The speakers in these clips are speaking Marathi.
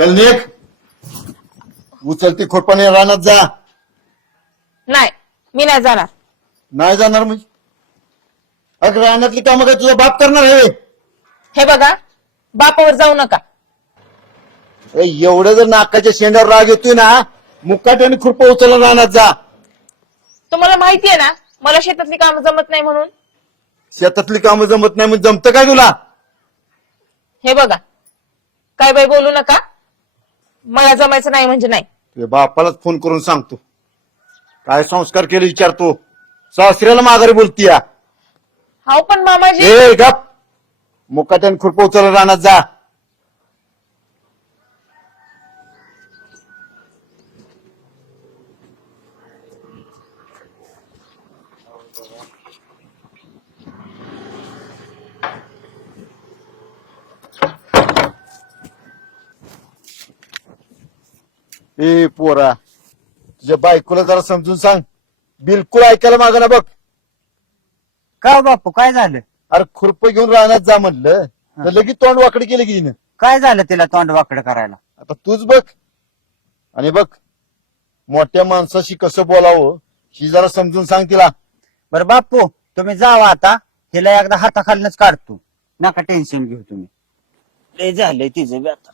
चल निघ. उचलती खोटपणे रानात जा. नाही, मी नाही जाणार. नाही जाणार म्हणजे अगं रानातली कामं काय तुझा बाप करणार आहे? हे बघा, बापावर जाऊ नका. एवढं जर नाकाच्या शेंड्यावर राग येतोय ना, मुक्काट्याने खुरप उचलून रानात जा. तुम्हाला माहितीये ना मला शेतातली कामं जमत नाही म्हणून. शेतातली कामं जमत नाही म्हणजे जमतं काय तुला? हे बघा, काय बाई बोलू नका. मला जमायचं नाही म्हणजे नाही. तुझ्या बापालाच फोन करून सांगतो. काय संस्कार केले विचारतो. सासऱ्याला माघारी बोलतीया. हाव पण मामाजी. ए गप. मुक्काट्याने खुरप उचलून रानात जा. ए पोरा, तुझ्या बायकोला जरा समजून सांग. बिलकुल ऐकायला मागं ना बघ. का बापू काय झालं? अरे खुरप घेऊन रानात जा म्हणलं तर लगेच तोंड वाकडे केलं की हिनं. काय झालं तिला तोंड वाकडं करायला? आता तूच बघ आणि बघ मोठ्या माणसाशी कसं बोलावं ही जरा समजून सांग तिला. बरं बापू तुम्ही जावा आता, तिला एकदा हाताखालनच काढतो. नका टेन्शन घेऊ तुम्ही. लय झालंय तिचं बी आता.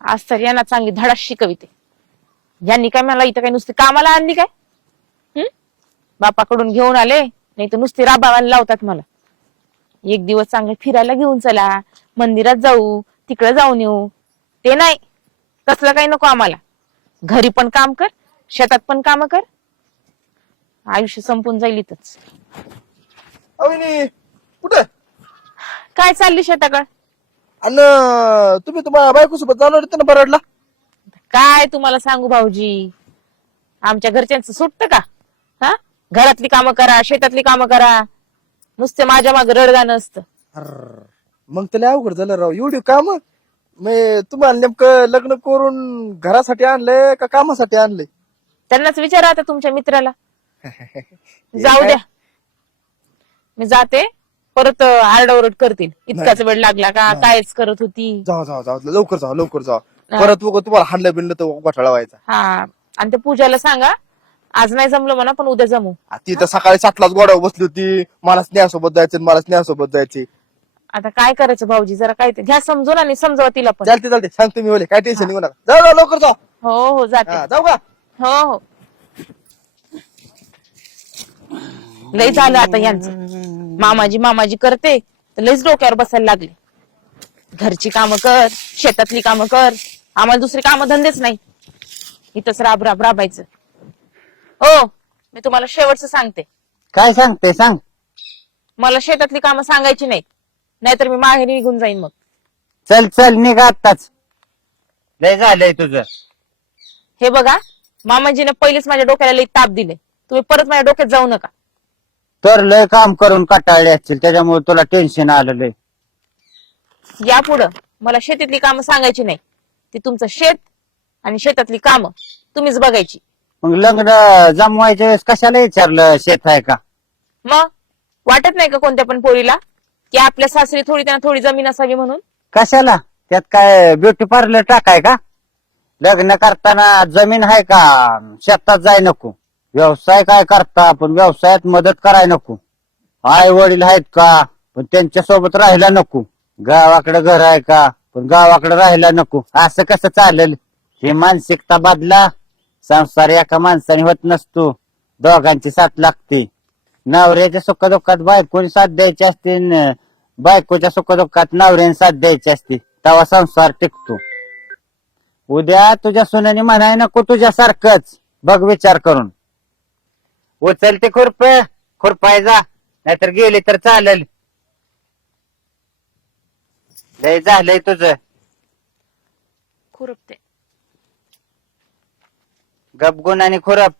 आज तर यांना चांगली धडा शिकविते. यांनी काय मला इथं काय नुसती कामाला आणली काय? बापाकडून घेऊन आले, नाही तर नुसती राबावायला लावतात मला. एक दिवस चांगले फिरायला घेऊन चला, मंदिरात जाऊ, तिकडे जाऊन येऊ. ते नाही, तसलं काही नको आम्हाला. घरी पण काम कर, शेतात पण काम कर. आयुष्य संपून जाईल इथंच. अविनी कुठे? काय चालली शेताकड? आणि तुम्ही तुम्हाला बायकोसोबत जाणार होते ना बराडला? काय तुम्हाला सांगू भाऊजी, आमच्या घरच्यांचं सुटतं का? हा, घरातली कामं करा, शेतातली कामं करा. नुसते माझ्या मागे रडगाणं असतं. मग त्याला अवघड झालं राव. एवढी काम तुम्हाला नेमकं लग्न करून घरासाठी आणलंय का कामासाठी आणलंय? त्यांनाच विचारा आता तुमच्या मित्राला. जाऊ द्या, मी जाते. परत आरडाओरड करतील. इतकाच वेळ लागला का, कायच करत होती. जाऊ जाऊ जाऊ लवकर जाऊ लवकर जाऊ. परत बघ तुम्हाला हाणलं बिनलं तर गोठाळा व्हायचा. हा, आणि ते पूजाला सांगा आज नाही जमलं म्हणा, पण उद्या जमू. ती तर सकाळी 7लाच गोड्यावर बसली होती. मला स्नेहासोबत जायचं, मला स्नेहासोबत जायचे. आता काय करायचं भाऊजी, जरा काय ते घ्या समजून आणि समजावा तिला पण. चालते चालते सांगते मी. काय टेन्शन घेऊ नका. जाऊ जाऊ लवकर जाऊ. हो हो, जाते. जाऊ का? हो हो, लय झालं आता यांचं. मामाजी मामाजी करते तर लयच डोक्यावर बसायला लागले. घरची कामं कर, शेतातली कामं कर. आम्हाला दुसरी कामं धंदेच नाही. इथंच राब राब राबायचं. हो, मी तुम्हाला शेवटचं सांगते. काय सांगते सांग. मला शेतातली कामं सांगायची नाहीत, नाहीतर मी माहेरी निघून जाईन मग. चल चल निघा आत्ताच. लय झालंय तुझं. हे बघा, मामाजीने पहिलेच माझ्या डोक्याला लई ताप दिले. तुम्ही परत माझ्या डोक्यात जाऊ नका. तर लय काम करून कटाळले असतील, त्याच्यामुळे तुला टेन्शन आलेलं आहे. यापुढं मला शेतीतली कामं सांगायची नाही. ती तुमचं शेत आणि शेतातली कामं तुम्हीच बघायची. मग लग्न जमवायच्या वेळेस कशाला विचारलं शेत आहे का? मग वाटत नाही का कोणत्या पण पोरीला की आपल्या सासरी थोडी त्यांना थोडी जमीन असावी म्हणून? कशाला? त्यात काय ब्युटी पार्लर टाकाय का? लग्न करताना जमीन आहे का? शेतात जाय नको. व्यवसाय काय करता पण व्यवसायात मदत कराय नको. आई वडील आहेत का पण त्यांच्या सोबत राहायला नको. गावाकडे घर आहे का पण गावाकडे राहायला नको. असं कसं चालेल? ही मानसिकता बदला. संसार एका माणसाने होत नसतो, दोघांची साथ लागते. नवऱ्याच्या सुखदुःखात बायकोनी साथ द्यायची असते, बायकोच्या सुखदुःखात नवऱ्याने साथ द्यायची असते. तेव्हा संसार टिकतो. उद्या तुझ्या सुनेने म्हणाय नको तुझ्यासारखंच. बघ विचार करून. उचलते खुरपाय जा, नाहीतर गेली तर चालेल. लय झालंय तुझं. खुरपते. गपगुण आणि खुरप